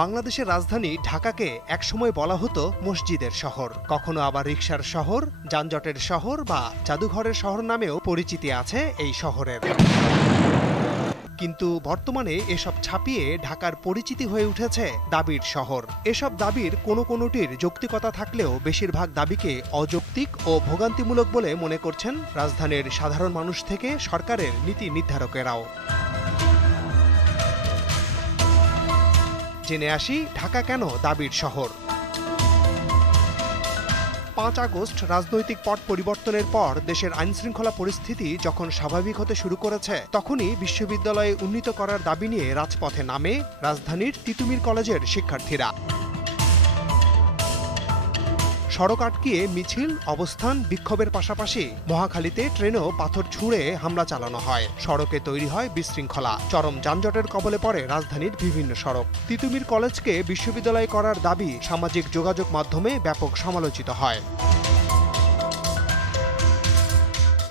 বাংলাদেশের রাজধানী ঢাকাকে একসময় বলা হতো মসজিদের শহর, কখনো আবার রিকশার শহর, যানজটের শহর বা জাদুঘরের শহর নামেও পরিচিতি আছে এই শহরের। কিন্তু বর্তমানে এসব ছাপিয়ে ঢাকার পরিচিতি হয়ে উঠেছে দাবির শহর। এসব দাবির কোনোটির যৌক্তিকতা থাকলেও বেশিরভাগ দাবিকে অযৌক্তিক ও ভোগান্তিমূলক বলে মনে করছেন রাজধানীর সাধারণ মানুষ থেকে সরকারের নীতি নির্ধারকেরাও। জেনে আসি ঢাকা কেন দাবির শহর। ৫ আগস্ট রাজনৈতিক পট পরিবর্তনের পর দেশের আইনশৃঙ্খলা পরিস্থিতি যখন স্বাভাবিক হতে শুরু করেছে, তখনই বিশ্ববিদ্যালয়ে উন্নীত করার দাবি নিয়ে রাজপথে নামে রাজধানীর তিতুমীর কলেজের শিক্ষার্থীরা। সড়ক আটকিয়ে মিছিল, অবস্থান, বিক্ষোভের পাশাপাশি মহাখালীতে ট্রেনেও পাথর ছুঁড়ে হামলা চালানো হয়। সড়কে তৈরি হয় বিশৃঙ্খলা, চরম যানজটের কবলে পড়ে রাজধানীর বিভিন্ন সড়ক। তিতুমীর কলেজকে বিশ্ববিদ্যালয় করার দাবি সামাজিক যোগাযোগ মাধ্যমে ব্যাপক সমালোচিত হয়।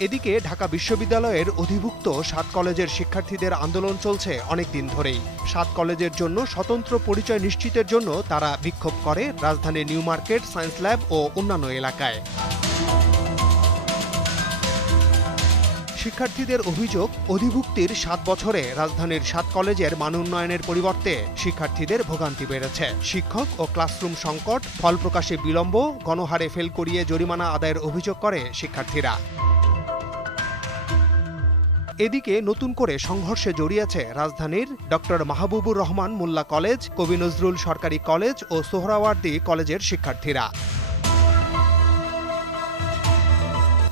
এদিকে ঢাকা বিশ্ববিদ্যালয়ের অধিভুক্ত ৭ কলেজের শিক্ষার্থীদের আন্দোলন চলছে অনেক দিন ধরেই। ৭ কলেজের জন্য স্বতন্ত্র পরিচয় নিশ্চিতের জন্য তারা বিক্ষোভ করে রাজধানীর নিউ মার্কেট, সায়েন্স ল্যাব ও অন্যান্য এলাকায়। শিক্ষার্থীদের অভিযোগ, অধিভুক্তির ৭ বছরে রাজধানীর ৭ কলেজের মান উন্নয়নের পরিবর্তে শিক্ষার্থীদের ভোগান্তি বেড়েছে। শিক্ষক ও ক্লাসরুম সংকট, ফল প্রকাশে বিলম্ব, গণহারে ফেল করিয়ে জরিমানা আদায়ের অভিযোগ করে শিক্ষার্থীরা। এদিকে নতুন করে সংঘর্ষে জড়িয়েছে রাজধানীর ডক্টর মাহবুবুর রহমান মোল্লা কলেজ, কবি নজরুল সরকারি কলেজ ও সোহরাওয়ার্দী কলেজের শিক্ষার্থীরা,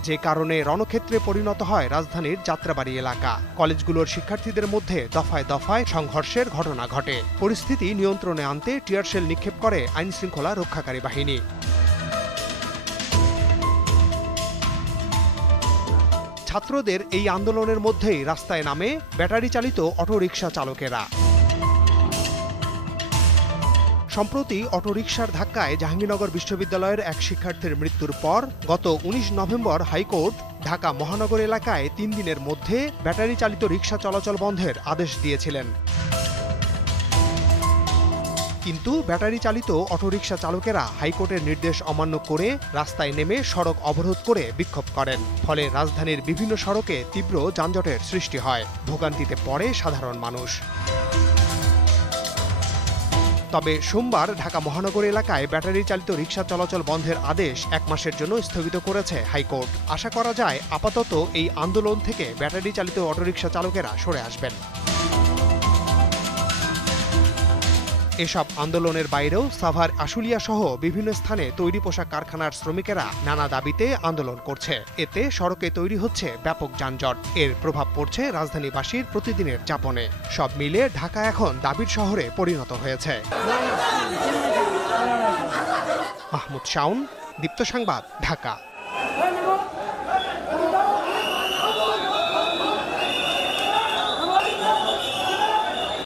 যে কারণে রণক্ষেত্রে পরিণত হয় রাজধানীর যাত্রাবাড়ি এলাকা। কলেজগুলোর শিক্ষার্থীদের মধ্যে দফায় দফায় সংঘর্ষের ঘটনা ঘটে। পরিস্থিতি নিয়ন্ত্রণে আনতে টিয়ারশেল নিক্ষেপ করে আইনশৃঙ্খলা রক্ষাকারী বাহিনী। ছাত্রদের এই আন্দোলনের মধ্যেই রাস্তায় নামে ব্যাটারি চালিত অটোরিকশা চালকেরা। সম্প্রতি অটোরিকশার ধাক্কায় জাহাঙ্গীরনগর বিশ্ববিদ্যালয়ের এক শিক্ষার্থীর মৃত্যুর পর গত ১৯ নভেম্বর হাইকোর্ট ঢাকা মহানগর এলাকায় ৩ দিনের মধ্যে ব্যাটারি চালিত রিকশা চলাচল বন্ধের আদেশ দিয়েছিলেন। কিন্তু ব্যাটারি চালিত অটোরিকশা চালকেরা হাইকোর্টের নির্দেশ অমান্য করে রাস্তায় নেমে সড়ক অবরোধ করে বিক্ষোভ করেন। ফলে রাজধানীর বিভিন্ন সড়কে তীব্র যানজটের সৃষ্টি হয়। ভোগান্তিতে পড়ে সাধারণ মানুষ। তবে সোমবার ঢাকা মহানগর এলাকায় ব্যাটারি চালিত রিকশা চলাচল বন্ধের আদেশ ১ মাসের জন্য স্থগিত করেছে হাইকোর্ট। আশা করা যায় আপাতত এই আন্দোলন থেকে ব্যাটারি চালিত অটোরিকশা চালকেরা সরে আসবেন। এসব আন্দোলনের বাইরেও সাভার, আশুলিয়া সহ বিভিন্ন স্থানে তৈরি পোশাক কারখানার শ্রমিকেরা নানা দাবিতে আন্দোলন করছে। এতে সড়কে তৈরি হচ্ছে ব্যাপক যানজট। এর প্রভাব পড়ছে রাজধানীবাসীর প্রতিদিনের যাপনে। সব মিলে ঢাকা এখন দাবির শহরে পরিণত হয়েছে। মাহমুদ শাওন, দীপ্ত সংবাদ, ঢাকা।